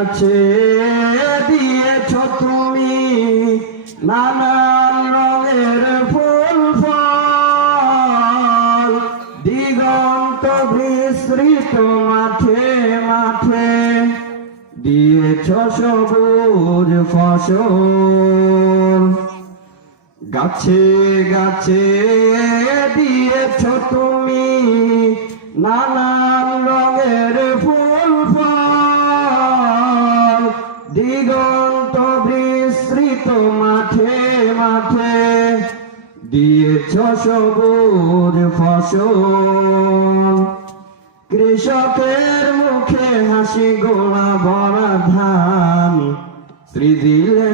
গাছে দিয়েছ তুমি নানান রঙের ফুল ফল, দিগন্ত বিস্তৃত মাঠে মাঠে দিয়েছ সবুজ ফসল। গাছে গাছে দিয়েছ তুমি নানান রঙের ফুল ফল, দিগন্ত বিস্তৃত মাঠে মাঠে দিয়েছ সবুজ ফসল। কৃষকের মুখে হাসি গোলা ভরা ধান, শ্রী দিলে